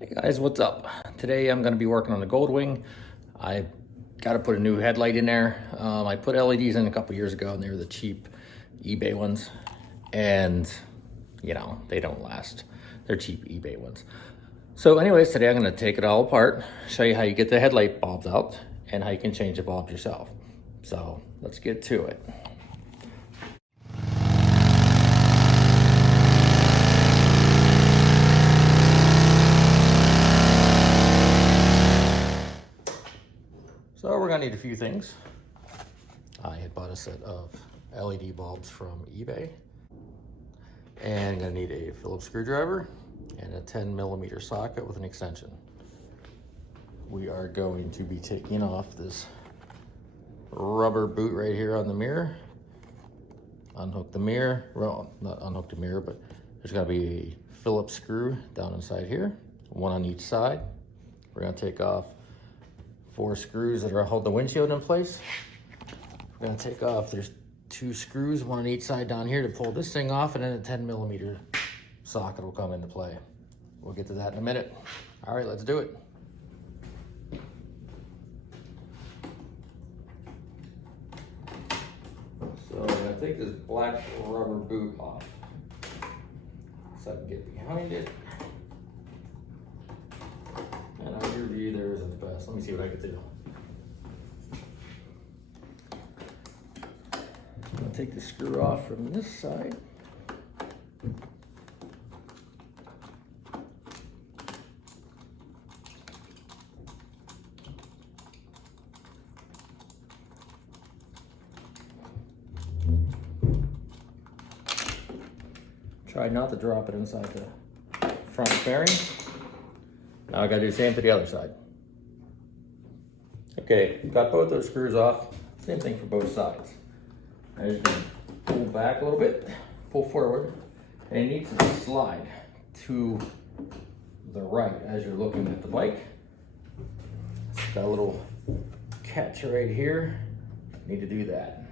Hey guys, what's up? Today I'm going to be working on the Goldwing. I got to put a new headlight in there. I put LEDs in a couple years ago and they were the cheap eBay ones. And, you know, they don't last. They're cheap eBay ones. So anyways, today I'm going to take it all apart, show you how you get the headlight bulbs out and how you can change the bulbs yourself. So let's get to it. So we're gonna need a few things. I had bought a set of LED bulbs from eBay. And gonna need a Phillips screwdriver and a 10mm socket with an extension. We are going to be taking off this rubber boot right here on the mirror. Unhook the mirror, well, not unhook the mirror, but there's gotta be a Phillips screw down inside here, one on each side. We're gonna take off 4 screws that are hold the windshield in place. We're gonna take off, there's 2 screws, one on each side down here to pull this thing off, and then a 10mm socket will come into play. We'll get to that in a minute. All right, let's do it. So I'm gonna take this black rubber boot off so I can get behind it. And on your view, there isn't the best. Let me see what I can do. I'm gonna take the screw off from this side. Try not to drop it inside the front fairing. Now I gotta do the same to the other side. Okay, got both those screws off. Same thing for both sides. I'm just gonna pull back a little bit, pull forward, and it needs to slide to the right as you're looking at the bike. It's got a little catch right here. Need to do that.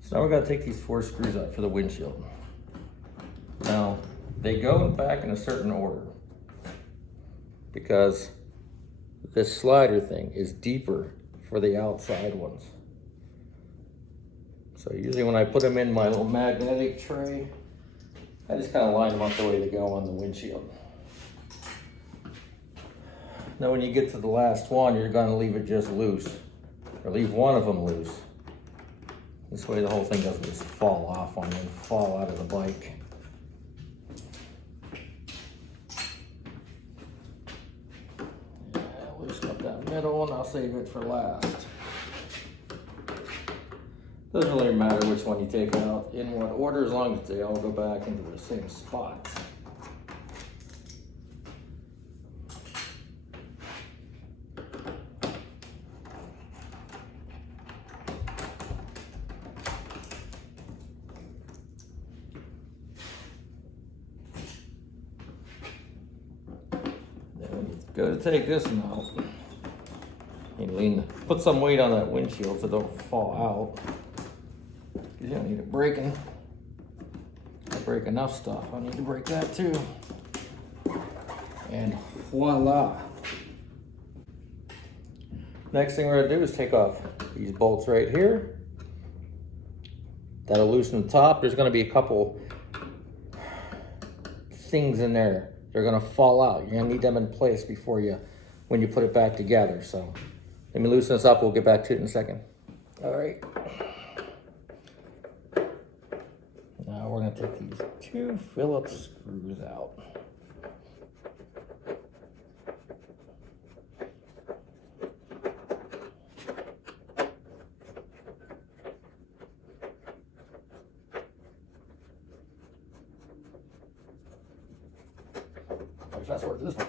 So now we're gonna take these 4 screws out for the windshield. Now, they go back in a certain order, because this slider thing is deeper for the outside ones. So usually when I put them in my little magnetic tray, I just kind of line them up the way they go on the windshield. Now when you get to the last one, you're gonna leave it just loose, or leave one of them loose. This way the whole thing doesn't just fall off on you and fall out of the bike. Middle, and I'll save it for last. Doesn't really matter which one you take out in what order, as long as they all go back into the same spots. Then when you go to take this one out, you put some weight on that windshield so it don't fall out. You don't need it breaking. I break enough stuff. I need to break that too. And voila. Next thing we're gonna do is take off these bolts right here. That'll loosen the top. There's gonna be a couple things in there. They're gonna fall out. You're gonna need them in place before when you put it back together. So let me loosen this up, we'll get back to it in a second. All right. Now we're gonna take these 2 Phillips screws out. Fast forward to this one.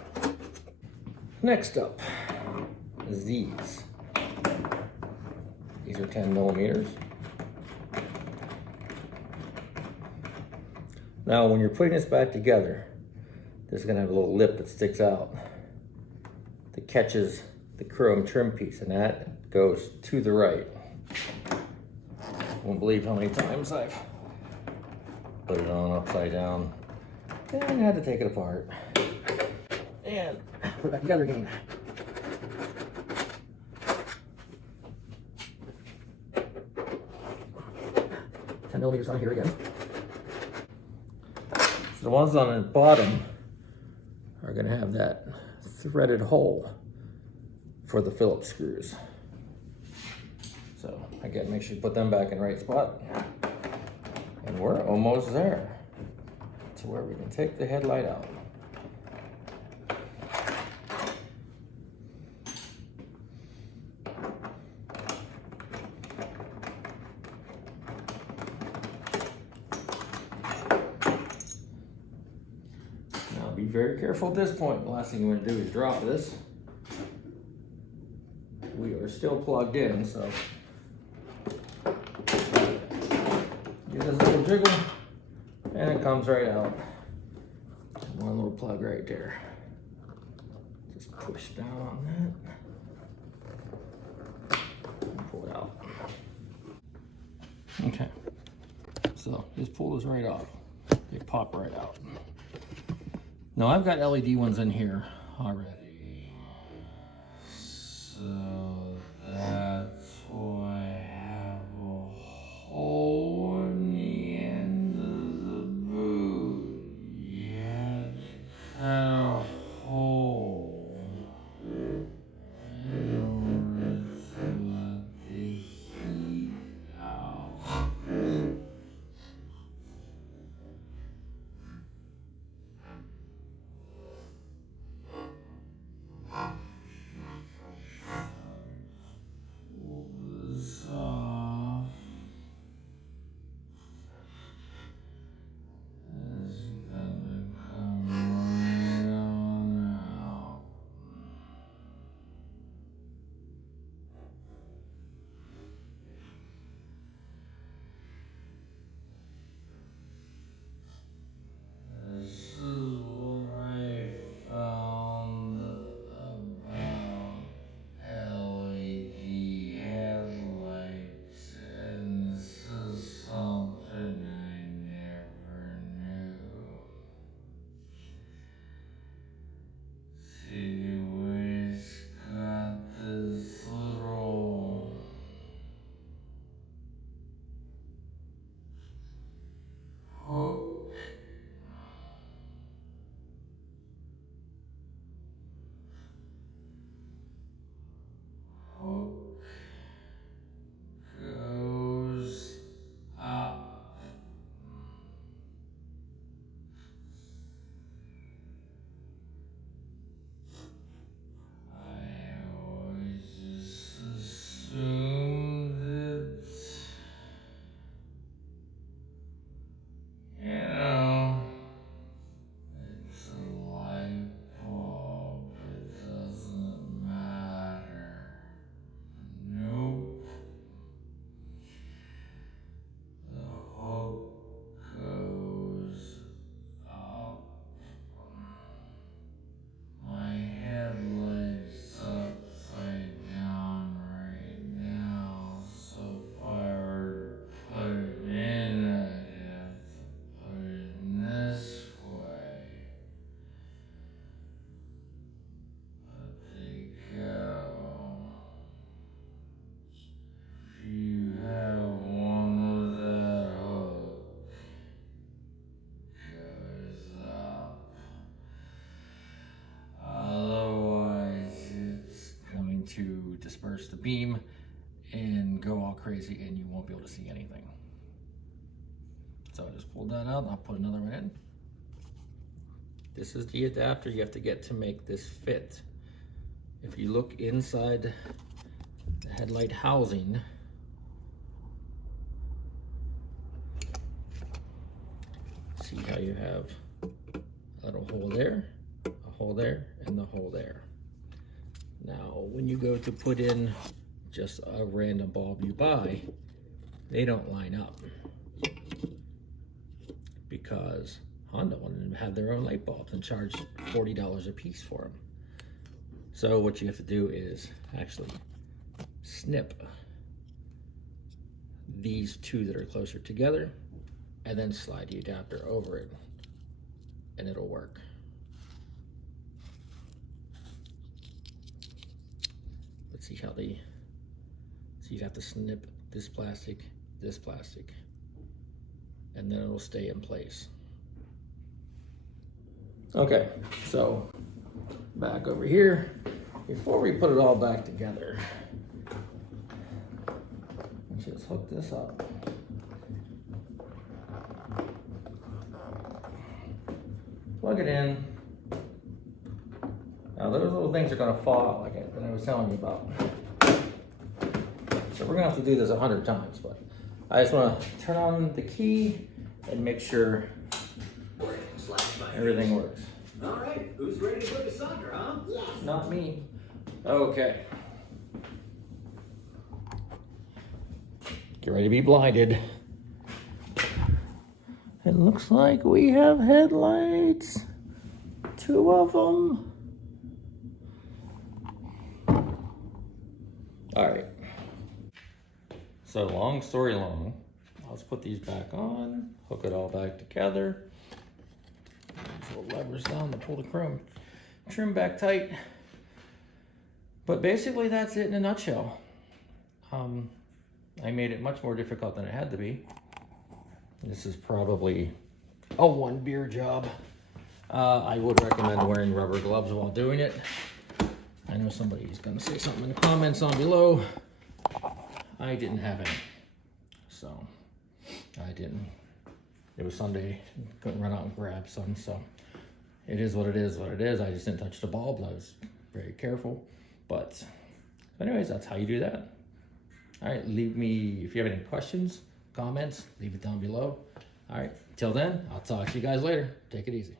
Next up is these. These are 10mm. Now when you're putting this back together, this is gonna have a little lip that sticks out that catches the chrome trim piece, and that goes to the right. Won't believe how many times I've put it on upside down and had to take it apart. And put it back together again. $10mm on here again. So the ones on the bottom are going to have that threaded hole for the Phillips screws. So again, make sure you put them back in the right spot. And we're almost there to where we can take the headlight out. Now be very careful at this point. The last thing you want to do is drop this. We are still plugged in, so give this a little jiggle and it comes right out. One little plug right there. Just push down on that and pull it out. Okay, so just pull this right off. They pop right out. Now I've got LED ones in here already, so that's why I have a hole in the end of the boot. Yeah, cut a hole in order to let the heat out. To disperse the beam and go all crazy and you won't be able to see anything. So I just pulled that out, I'll put another one in. This is the adapter you have to get to make this fit. If you look inside the headlight housing, see how you have a little hole there, a hole there, and the hole there. Now, when you go to put in just a random bulb you buy, they don't line up because Honda wanted to have their own light bulbs and charge $40 a piece for them. So what you have to do is actually snip these two that are closer together and then slide the adapter over it and it'll work. See how they, so you'd have to snip this plastic, and then it'll stay in place. Okay, so back over here, before we put it all back together, let's just hook this up. Plug it in. Now those little things are gonna fall out like that I was telling you about. So we're gonna have to do this 100 times, but I just wanna turn on the key and make sure everything works. All right, who's ready to go to soccer, huh? Yes. Not me. Okay. Get ready to be blinded. It looks like we have headlights. 2 of them. All right. So long story long, let's put these back on, hook it all back together. These little levers down to pull the trim back tight. But basically that's it in a nutshell. I made it much more difficult than it had to be. This is probably a 1 beer job. I would recommend wearing rubber gloves while doing it. I know somebody's gonna say something in the comments on below. I didn't have any, so I didn't. It was Sunday, couldn't run out and grab some, so it is what it is. I just didn't touch the bulb. I was very careful, but anyways, that's how you do that. All right, leave me, if you have any questions, comments, leave it down below. All right, till then, I'll talk to you guys later. Take it easy.